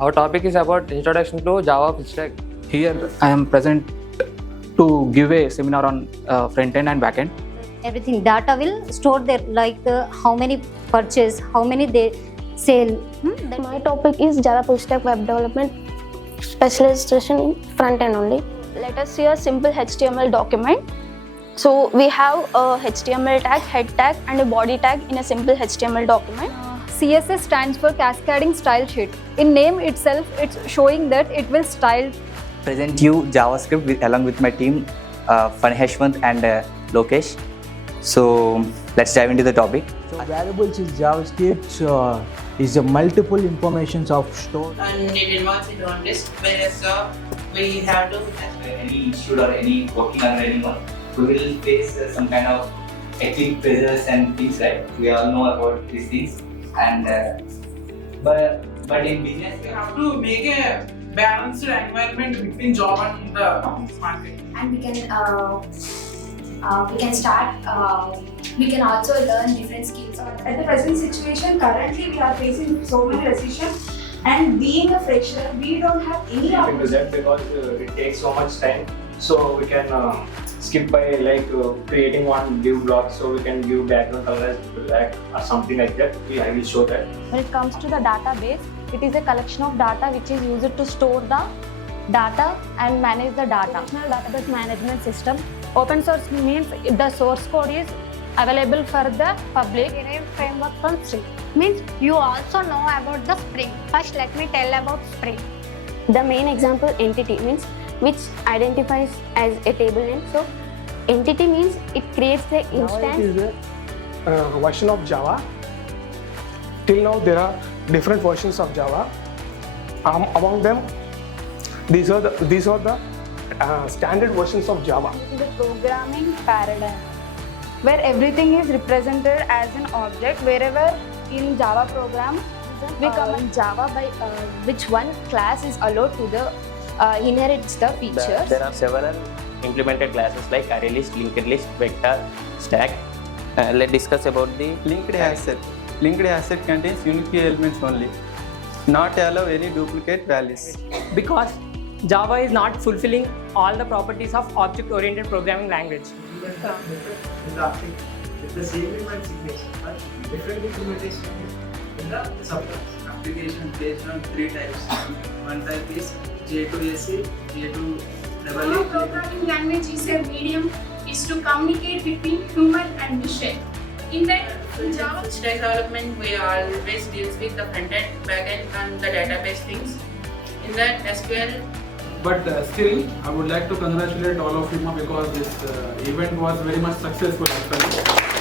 Our topic is about introduction to Java full stack. Here I am present to give a seminar on front end and back end. Everything data will store there, like how many purchase, how many they sell. My topic is Java full stack web development specialization in front end only. Let us see a simple HTML document. So we have a HTML tag, head tag and a body tag in a simple HTML document. CSS stands for Cascading Style Sheet. In name itself, it's showing that it will style. Present you JavaScript along with my team, Heshwant and Lokesh. So let's dive into the topic. So variables is JavaScript is a multiple informations of stored. And it involves its own list, whereas we have to, as Any issue or any working on anyone, we will face some kind of ethnic pressures and things like we all know about these things. And but in business we have to make a balanced environment between job and the market. And we can start. We can also learn different skills. At the present situation, currently we are facing so many recessions, and being a fresher, we don't have any option to that because it takes so much time. So we can skip by creating one div block, so we can give background colors to that or something like that. I will show that. When it comes to the database, it is a collection of data which is used to store the data and manage the data. Database management system. Open source means the source code is available for the public. Derived framework from Spring means you also know about the Spring. First, let me tell about Spring. The main example entity means which identifies as a table name. So entity means it creates the instance. It is a version of Java. Till now there are different versions of Java. Among them, these are the standard versions of Java. This is a programming paradigm where everything is represented as an object. Wherever in Java program, we come in Java by which one class is allowed to the inherits the features. There are several implemented classes like array list, linked list, vector, stack. Let's discuss about the linked asset. Linked asset contains unique elements only, not allow any duplicate values. Because Java is not fulfilling all the properties of object-oriented programming language. With the same signature, but different implementation in the subclass. Application based on three types. One type is J2SE, J2EE. Programming language is a medium is to communicate between human and machine. In that, Java stack development, we always deals with the front end, back end, and the database things. In that SQL. But still, I would like to congratulate all of you because this event was very much successful actually.